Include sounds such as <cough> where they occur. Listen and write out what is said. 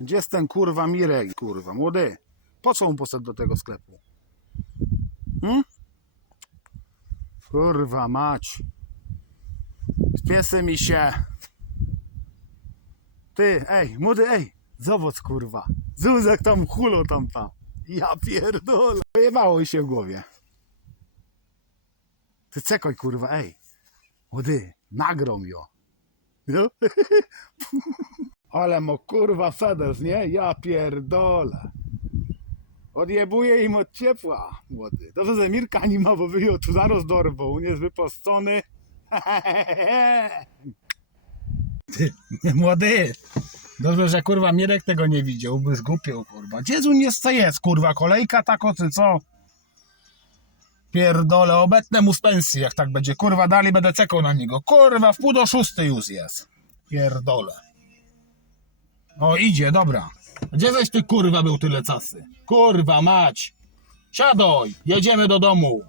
Gdzie jest ten kurwa Mirek, kurwa, młody? Po co mu poszedł do tego sklepu? Hmm? Kurwa mać. Spiesy mi się. Ty, ej, młody, ej, zobacz kurwa. Zuzek tam hulo tam tam. Ja pierdolę. Pojebało mi się w głowie. Ty czekaj kurwa, ej. Młody, nagrom jo. No? <laughs> Ale mo kurwa feders, nie? Ja pierdolę. Odjebuję im od ciepła, młody. Dobrze, że Mirka nie ma, bo wyjął tu zaraz dorwą. <laughs> Nie jest wypostony. Młody. Dobrze, że kurwa Mirek tego nie widział, by zgupił, kurwa. Gdzie tu nie jest, kurwa? Kolejka tako, czy co? Pierdolę, obetnę mu z pensji, jak tak będzie. Kurwa, dali będę czekał na niego. Kurwa, w pół do szóstej już jest. Pierdolę. O, idzie, dobra. Gdzie zaś ty kurwa był tyle czasy? Kurwa mać. Siadaj, jedziemy do domu.